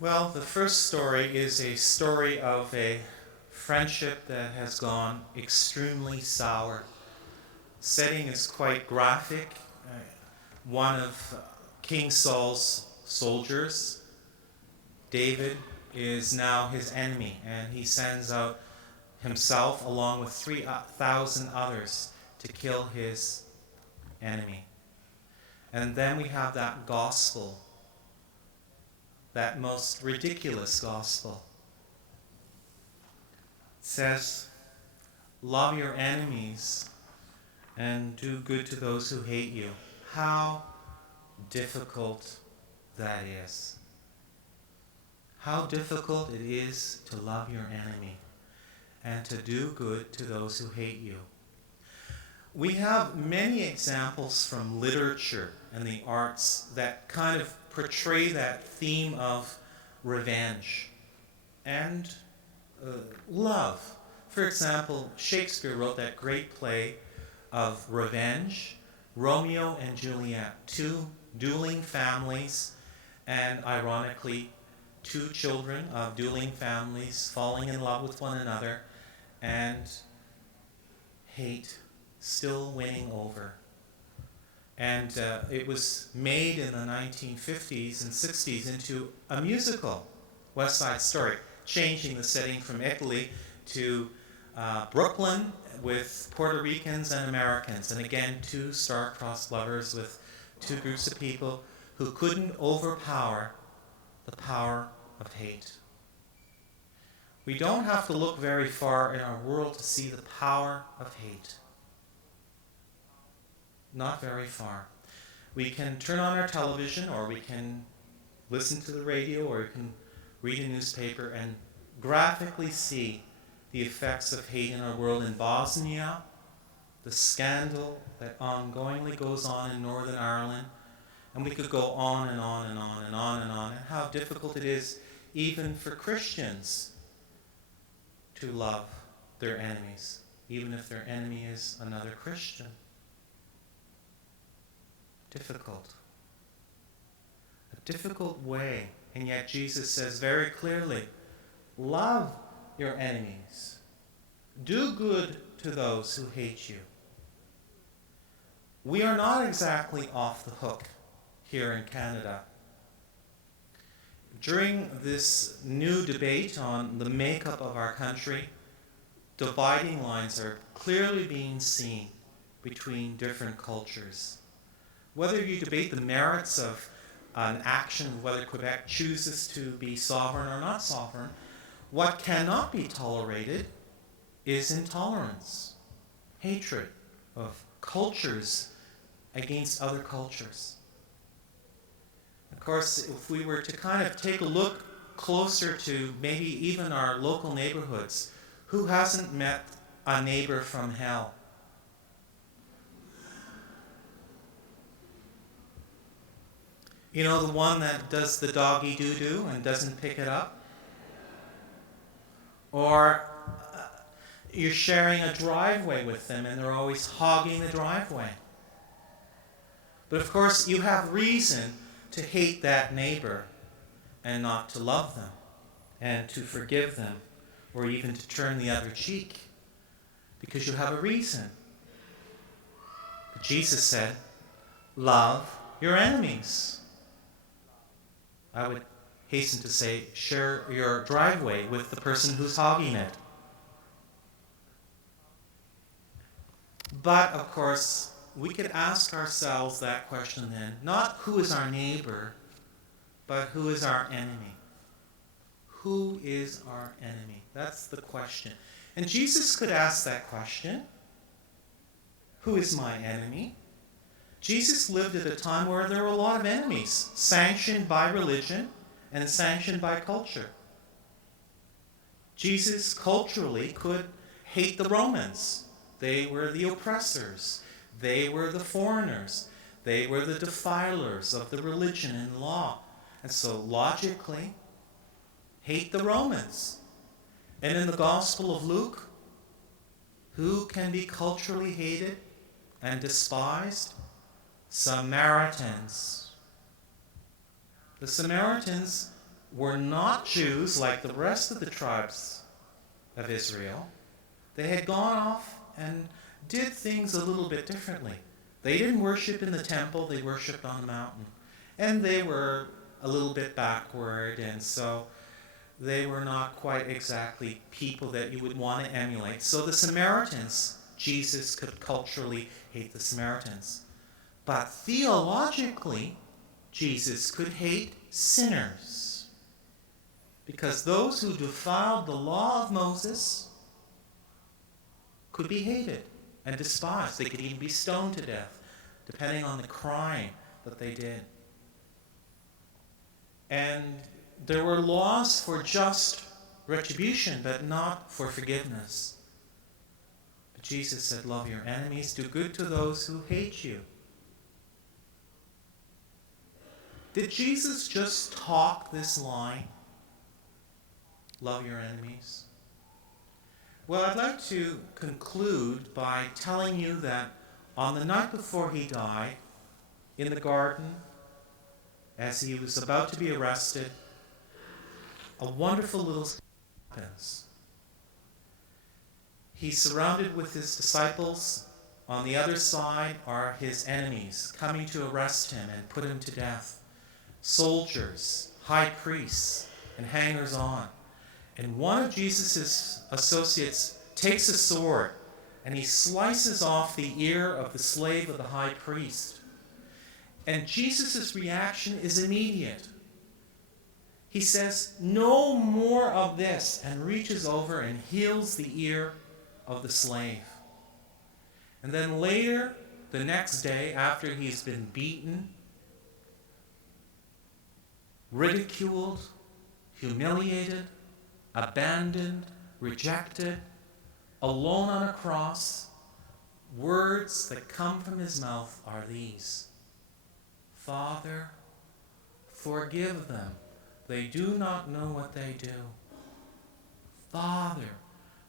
Well, the first story is a story of a friendship that has gone extremely sour. Setting is quite graphic. One of King Saul's soldiers, David, is now his enemy, and he sends out himself along with 3,000 others to kill his enemy. And then we have that gospel, that most ridiculous gospel. It says, love your enemies and do good to those who hate you. How difficult that is. How difficult it is to love your enemy and to do good to those who hate you. We have many examples from literature and the arts that kind of portray that theme of revenge and love. For example, Shakespeare wrote that great play of revenge, Romeo and Juliet, two dueling families, and ironically, two children of dueling families falling in love with one another, and hate still winning over. And it was made in the 1950s and 60s into a musical, West Side Story, changing the setting from Italy to Brooklyn with Puerto Ricans and Americans. And again, two star-crossed lovers with two groups of people who couldn't overpower the power of hate. We don't have to look very far in our world to see the power of hate. Not very far. We can turn on our television, or we can listen to the radio, or we can read a newspaper and graphically see the effects of hate in our world. In Bosnia, the scandal that ongoingly goes on in Northern Ireland, and we could go on and on and on and on and on, and how difficult it is even for Christians to love their enemies, even if their enemy is another Christian. Difficult. A difficult way, and yet Jesus says very clearly, love your enemies. Do good to those who hate you. We are not exactly off the hook here in Canada. During this new debate on the makeup of our country, dividing lines are clearly being seen between different cultures. Whether you debate the merits of an action, whether Quebec chooses to be sovereign or not sovereign, what cannot be tolerated is intolerance, hatred of cultures against other cultures. Of course, if we were to kind of take a look closer to maybe even our local neighborhoods, who hasn't met a neighbor from hell? You know, the one that does the doggy doo-doo and doesn't pick it up? Or you're sharing a driveway with them and they're always hogging the driveway. But of course, you have reason to hate that neighbor and not to love them and to forgive them or even to turn the other cheek, because you have a reason. But Jesus said, love your enemies. I would hasten to say, share your driveway with the person who's hogging it. But, of course, we could ask ourselves that question then, not who is our neighbor, but who is our enemy? Who is our enemy? That's the question. And Jesus could ask that question. Who is my enemy? Jesus lived at a time where there were a lot of enemies, sanctioned by religion and sanctioned by culture. Jesus culturally could hate the Romans. They were the oppressors. They were the foreigners. They were the defilers of the religion and law. And so logically, hate the Romans. And in the Gospel of Luke, who can be culturally hated and despised? Samaritans. The Samaritans were not Jews like the rest of the tribes of Israel. They had gone off and did things a little bit differently. They didn't worship in the temple, they worshipped on the mountain. And they were a little bit backward, and so they were not quite exactly people that you would want to emulate. So the Samaritans, Jesus could culturally hate the Samaritans. But theologically, Jesus could hate sinners. Because those who defiled the law of Moses could be hated and despised. They could even be stoned to death, depending on the crime that they did. And there were laws for just retribution, but not for forgiveness. But Jesus said, love your enemies, do good to those who hate you. Did Jesus just talk this line? Love your enemies. Well, I'd like to conclude by telling you that on the night before he died, in the garden, as he was about to be arrested, a wonderful little thing happens. He's surrounded with his disciples. On the other side are his enemies coming to arrest him and put him to death. Soldiers, high priests, and hangers-on. And one of Jesus' associates takes a sword and he slices off the ear of the slave of the high priest. And Jesus' reaction is immediate. He says, no more of this, and reaches over and heals the ear of the slave. And then later, the next day, after he's been beaten, ridiculed, humiliated, abandoned, rejected, alone on a cross, words that come from his mouth are these: Father, forgive them. They do not know what they do. Father,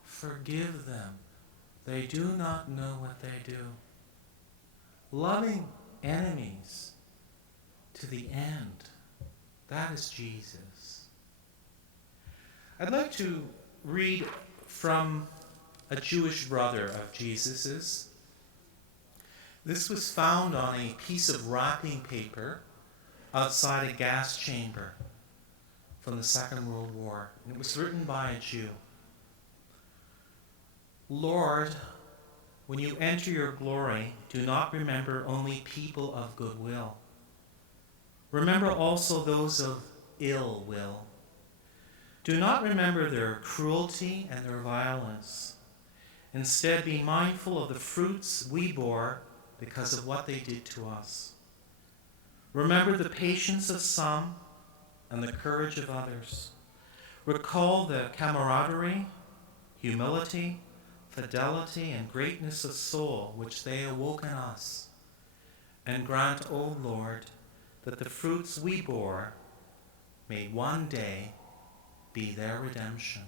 forgive them. They do not know what they do. Loving enemies to the end. That is Jesus. I'd like to read from a Jewish brother of Jesus's. This was found on a piece of wrapping paper outside a gas chamber from the Second World War. And it was written by a Jew. Lord, when you enter your glory, do not remember only people of goodwill. Remember also those of ill will. Do not remember their cruelty and their violence. Instead, be mindful of the fruits we bore because of what they did to us. Remember the patience of some and the courage of others. Recall the camaraderie, humility, fidelity, and greatness of soul which they awoke in us. And grant, O Lord, that the fruits we bore may one day be their redemption.